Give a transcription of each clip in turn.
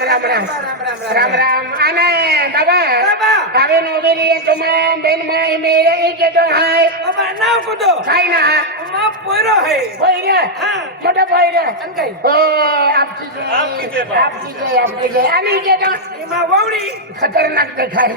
राम राम राम राम राम आने बाबा कावे नोबेली तुम्हा बेन माय मेरे एक तो हाय बाबा नाव कुठो काय ना मग पोरो आहे पोयरे हा मोठा पोयरे आणि काय ओ आपकी जय आणि के तो मा वावडी खतरनाक देखाय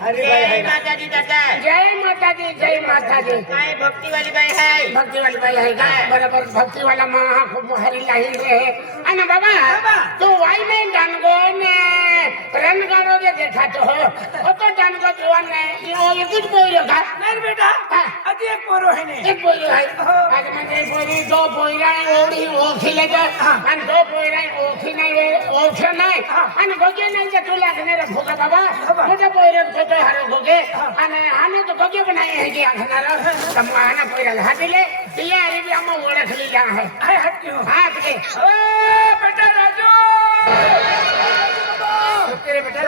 अरे जय माता दी दादा जय माता दी जय माता दी काय भक्ती वाली बाई आहे भक्ति वाली बाई है का बराबर भक्ति वाला माँ खूब हरी लाही रे अन बाबा तू वाई में डानगो ने रन गाड़ो जे देखा तो हो तो डानगो जुआन ने ये कुछ बोल रहा नाही बेटा अजी एक पोरो आहे ने एक बोल रहा है आज मैं बोली दो बोल रहा है ओडी ओ खिले तो अन दो बोल रहा है ओ खिले ओ खिले अन गोगे नहीं जे तू लगने रखोगा बाबा मुझे बोल रहा तो हरो गोगे अन आने तो गोगे बनाए है कि आखना रो तम आना कोई हाथ ले ये अरे भी हम ओळख लिया है आहे हात घेऊ हाथ ले ओ बेटा राजू तेरे बेटा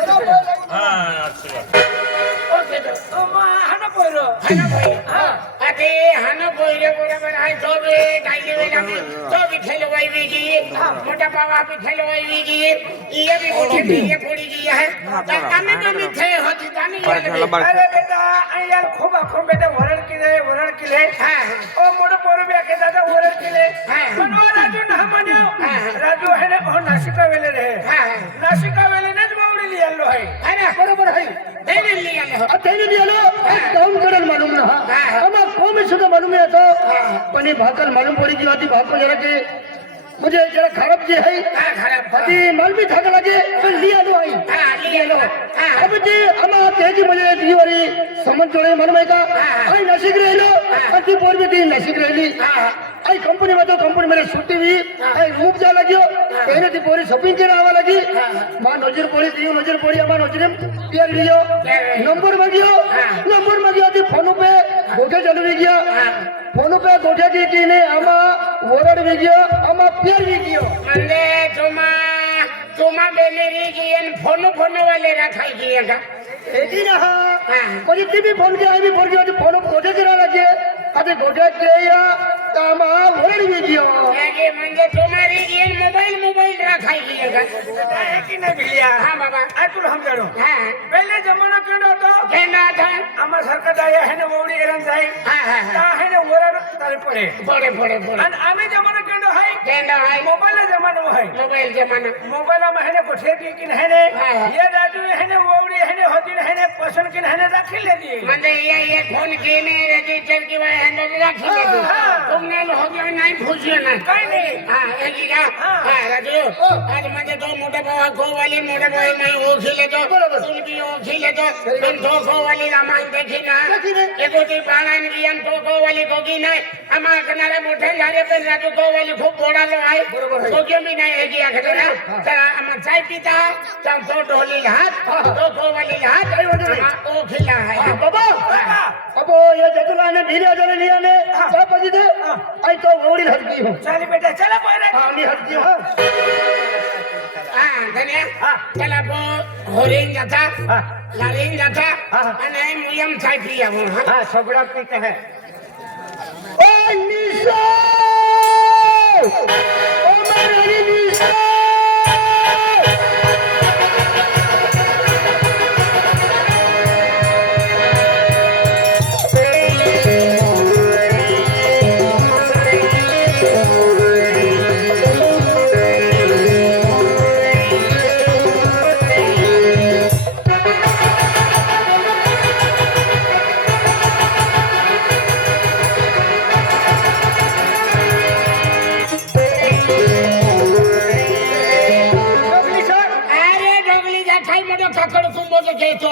ओके तो ओ मा हाना पोरो हना भाई अरे हना बोले बराबर है तो भी डाइले वेला में तो भी खेलवाई भी की मोटा बाबा भी खेलवाई भी की ये भी मुझे भी ये फोड़ी की है तने तो भी थे होती तानी अरे बेटा यार खूप खूप बेटा वरण किले हां ओ मोठो पोरो बी आके दादा वरण किले हां पण ओ राजू ना म्हणो राजू आहे ना ओ नाशिका वेले रे हां नाशिका वेले नेच बावडी लियालो आहे अरे बरोबर है देने लिया ले त्याने दिलं काम करेल मालूम ना आम्हाला कोणी सुद्धा मालूम आहे तो पण हे भाकल मालूम पडी की होती भाको जरा की मुझे जरा खराब जी है खराब अति माल भी थाका लगे पण लिया लो आई हां लिया लो अब जी आम्हा त्याची म्हणजे दिवारी समज जोडे मालूम आहे का आई नाशिक राहिलो आणि ती पोर भी ती नाशिक राहिली आई कंपनी में तो कंपनी मेरे छुट्टी हुई आई मुख जा लगियो कहने ती पोरी शॉपिंग के आवा लगी मां नजर पड़ी ती नजर पड़ी आमा नजर प्यार लियो नंबर मांगियो ती फोन पे गोठे चालू भी गया फोन पे गोठे की ने आमा वरड भी गयो आमा प्यार भी गयो मंदे तुम्हा बेलेरी की इन फोन वाले रखाई की का एजी ना कोई टीवी फोन के आई भी फोन के फोन गोठे करा लगे अबे गोठे के या आमा वरड भी गयो आगे मंदे तुम्हारी की इन मोबाइल रखाई की का आहे की नाही भिलिया हां बाबा आ तुला समजाडो हां पहिले जमाना केडो तो केना था आम्हा सारखा दाया आहे ना ववडी एरन जाय हां ता आहे ना वरड तारे पडे पड़े आणि आम्ही जमाना केडो आहे केना है मोबाईल जमाना आहे मोबाइल जमाना मोबाईल में है ना गोठे की है ने हाँ। ये राजू है ने ववडी है ने होती है ने पसंद की है ने दाखिल ले दी मंदे ये फोन की ने रजिस्टर की वह हैंडल रखी ले हाँ। तुमने हो गया नहीं पूछिए ना काही नाही हां एक का हां राजू आज मुझे दो मोटे बाबा को वाली मोटे भाई मैं वो खिले तो तुम भी वो खिले तो तुम दो को वाली रामायण देखी ना एक होती पालन की हम दो को वाली कोगी नहीं हमारे किनारे मोटे झारे पे राजू को वाली खूब बोड़ा लो आई तो क्यों भी नहीं है कि आखिर ना चला हम चाय पीता तब तो डोली हाथ दो को वाली हाथ वो खिला है बाबा अब ये जतुला ने भीरे जले लिया ने क्या पजी दे आई तो वोड़ी हटकी हो चल बेटा चला पहिले हां मी हटकी हो हां धन्या चला वो होरेन जाता लारेन जाता अने मुयम चाय पिया वो हां सगळा पीते है ओ निशा ओ मेरी निशा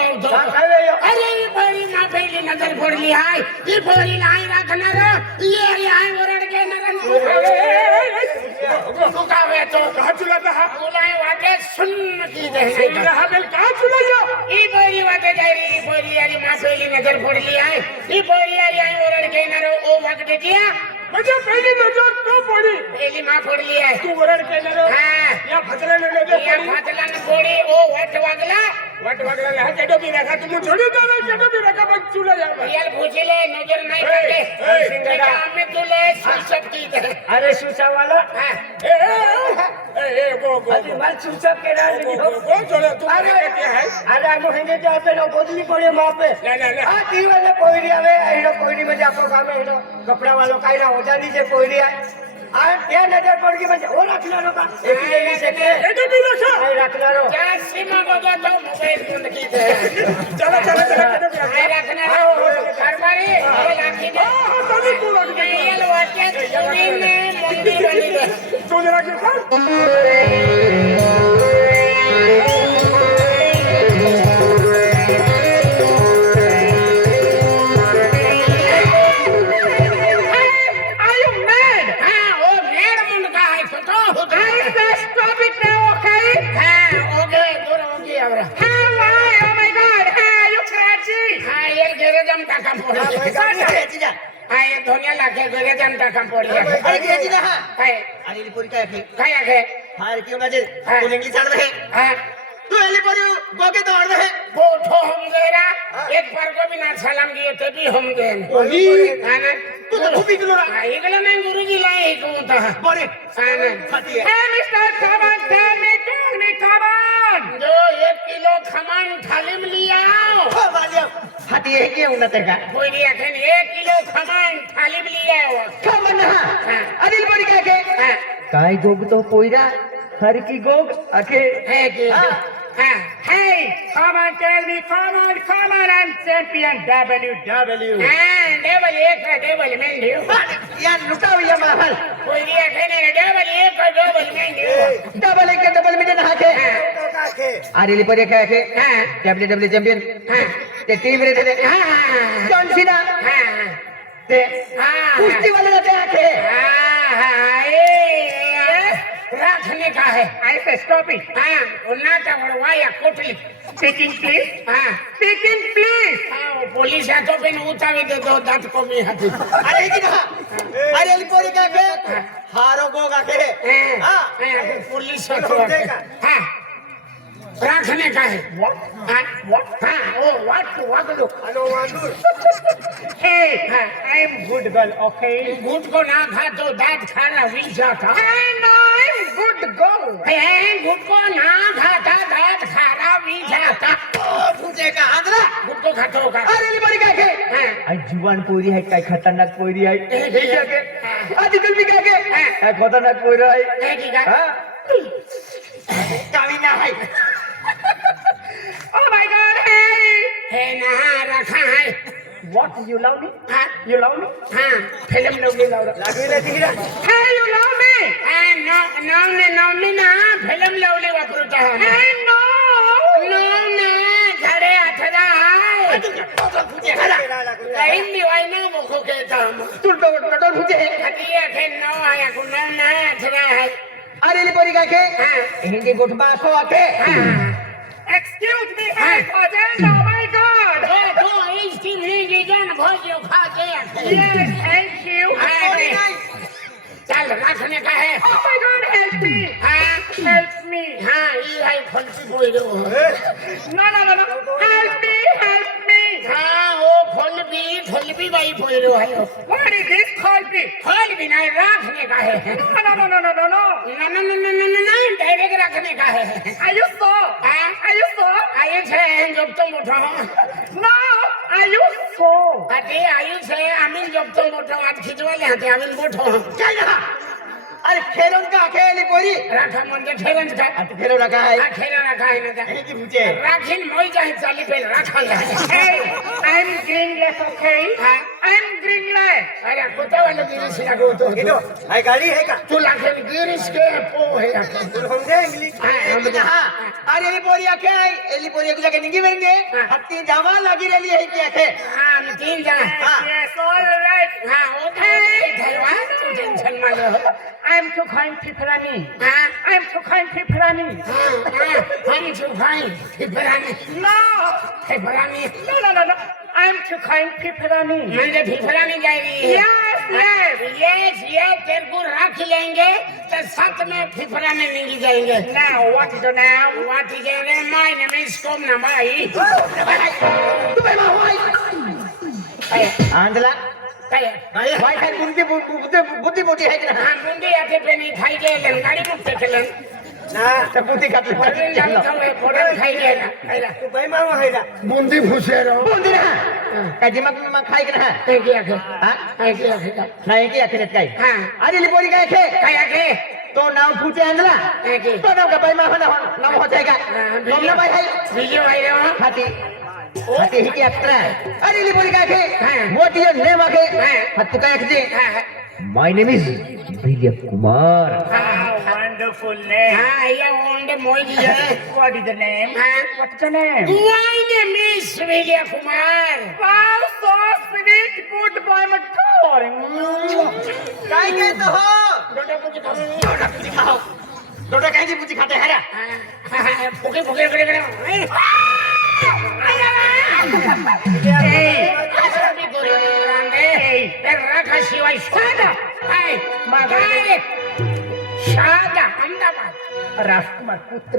अरे बड़ी ना पहली नजर फोड़ ली हाय ये फोड़ी लाई रखना रे ये आई वरड के नरन तू का वे तो कहां चुलाता है बुलाए वाटे सुन की दे रहा बेल कहां चुलाया ई बड़ी वाटे जारी बड़ी यारी मां पहली नजर फोड़ ली हाय ई बड़ी यारी आई वरड के नरो ओ वक्त दिया मुझे पहली नजर तो पड़ी पहली मां फोड़ ली है तू वरड के नरो हां या फतला ने नजर ये पड़ी फतला ने फोड़ी ओ वट वगला वट वगला है केडो भी रखा तुम छोड़ी दो ना केडो भी रखा बस चूला जा यार पूछले नजर नहीं पड़े बेटा में तुले सकती है अरे सुसा वाला हां ए गो अरे माल चुपचाप के ना नहीं हो गो चलो तू क्या है अरे महीने जो आपे नो बोदली पड़े वहां पे ले आ तीवाले कोईरी आवे एनो कोईरी में आपको काम है एनो कपड़ा वालो काई ना होजा नीचे कोईरी आ क्या नजर पड़ गई मुझे वो रखना रो का एक ले से के ये तो भी रखा आई रखना रो क्या सीमा को दो तो मोबाइल बंद की दे चलो चलो चलो ये रखना सरकारी ये राखी दे तभी तू रख दे ये वाटे जमीन में मंदिर बनी दे तू जरा के धोनिया लागे गरे जमता काम पड़ी है अरे के जी ना काय अरे लिपोरी काय है काय आहे हार क्यों ना जे तू इंग्लिश आड़ रहे हां तू लिपोरी गोके तो आड़ रहे बोठो हम गेरा एक बार को भी ना सलाम दिए ते भी हम दे ओही ना तू तो खूब इगलो रहा इगलो मैं गुरुजी लाए को था बड़े ना खाती है हे मिस्टर खमान टेल मी खमान जो 1 किलो खमान थाली में लिया हो वालिया खाती है के उन्नत का कोई नहीं अखन 1 किलो खमान थाली में लिया हो खमन हां अरे लिपोरी काय के काय गोग तो पोईरा हर की गोग अखे है कि hey come on tell me come on I'm champion WW double में लियो यार लुटाविया महल कोई नहीं अखन डबल में लियो डबल में ना के अरे लिपोरी काय के WW चैंपियन ते टीम रे थे जॉन सीना ते कुश्ती वाले रहते आके रखने का है ऐसे स्टॉप इट उन्ना तगड़वा या Kotli speaking please speaking please police है तो बिन उतावी दे दो दांत को भी हाथी अरे जी ना अरे लिपोरी काय के हारो गोगा के हां पुलिस है तो हां रखने का है what do हेलो वांदुर hey I am good girl okay good को ना खा तो दांत खाना वीजा था no I'm good girl good को ना खाता दांत खाना वीजा था पूछे का आंद्रा good को खाता होगा अरे लिपोरी काय के आई जुवान पोरी है काय खतरनाक पोरी है देखिए के आजकल भी काय के काय खतरनाक पोरी है ठीक है हां कावी ना है oh my god hey ना रखा है व्हाट यू लव मी हाँ यू लव मी हाँ फिल्म लोग नहीं लौड़ा लागू ले दिखरा hey you love me no ना फिल्म लोग ले वापरता है hey no ना घरे अठरा है पूछे हला कहीं भी वाई ना मुखो कहता हम तुलटो टटोल पूछे हटिया के नो आया को ना अठरा है अरे लिपोरी काय के हिंदी गोठबा को आके Excuse me, my cousin. Oh my God. तो इसकी नहीं जान भोज खा के Yes, thank you. चल रखने का है Oh my God, help me. हाँ, help me. हाँ, ये है फलसी बोल दो No, help me. हाँ, वो फलबी भाई बोल रहा है What is this फलबी नहीं रखने का है No, डायरेक्ट रखने का है Are you sure? आयुष है जब तुम उठो No, आयुष है अमीन जब तुम उठो आज खिंचवा ले आते अमीन उठो चल ना अरे खेलों का खेली पोरी रखा मंदिर खेलन का अब खेलो रखा है खेला रखा है ना नहीं की पूछे राखिन मोई जाए चाली पे रखा है I'm greenless okay I'm greenless अरे कुत्ता वाले गिरिश लगो तो किलो आई गाड़ी है का तू लाखन गिरिश के पो है तू हम दे इंग्लिश हां अरे लिपोरी आके एली पोरी को जाके निंगी मेरेंगे हत्ती जावा लगी रही है क्या है हां हम तीन जा yes all right हां ओके धन्यवाद तू टेंशन मत लो I'm too kind Pipirani I'm too kind Pipirani I'm too kind Pipirani No Pipirani No I'm too kind Pipirani म्हणजे Pipirani जाएगी Yes तेरे को रख लेंगे तो साथ में Pipirani नहीं जाएंगे Now what is your name What is your name My name is Komna Mai तू भाई भाई आंधला भाई खाई बुद्धि मोटी है कि ना हाँ बुंदी आते पे नहीं खाई के लन गाड़ी मुक्त चलन तर पुती घातली वरून जाम खाऊ फोडून खाई घ्यायला तू बाई मामा आहे ना बुंदी फुसेरो बुंदी ना काय मग मग खाय की ना काय की आखे हा काय की आखे नाही की अखेर काय हा अरे लिपोरी काय खे काय आखे तो नाव फुटे आणला काय की तो नाव का बाई मामा नाव होत आहे का तुमना बाई आहे बीजे वाईरे हो हाती हाती ही की एक्स्ट्रा अरे लिपोरी काय खे हा. व्हाट इज नेम आखे हा. हात तू काय खे हा my name is Vijay Kumar Wonderful name. हा या ओंडे मोई आहे What is the name? हा What's the name? My name is Vijay Kumar Wow, so sweet. Good boy, my darling. काय कहतो हो डोडा पुजी खाऊ डोडा काय पुती खाते हरा फुके फुके कडे शिवाय साधा साधा अहमदाबाद राजकुमार पुत्र.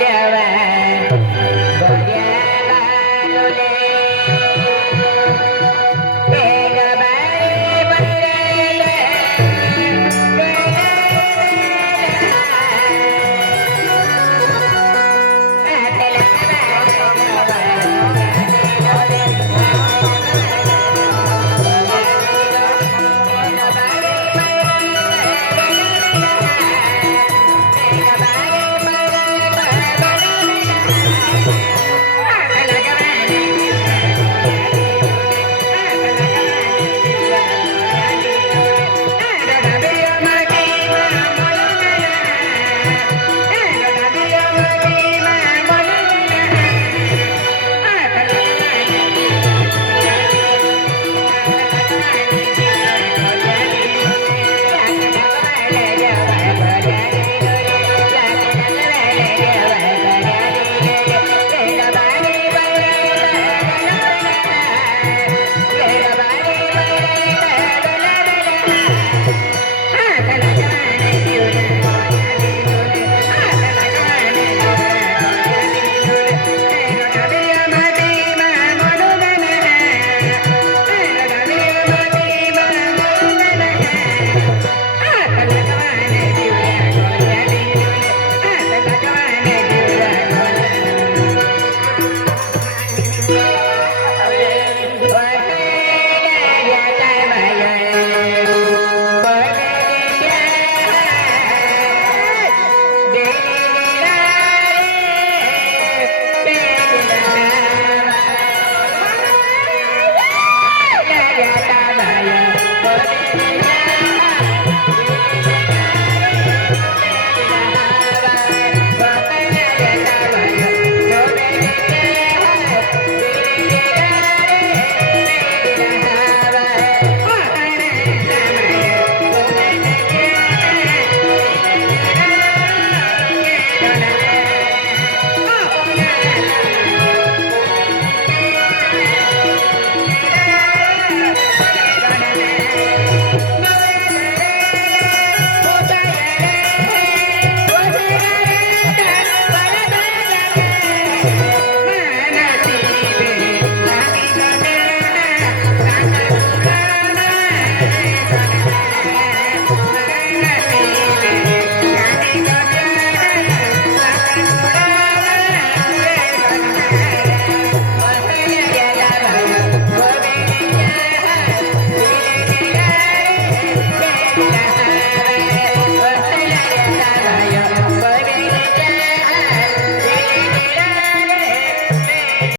देवा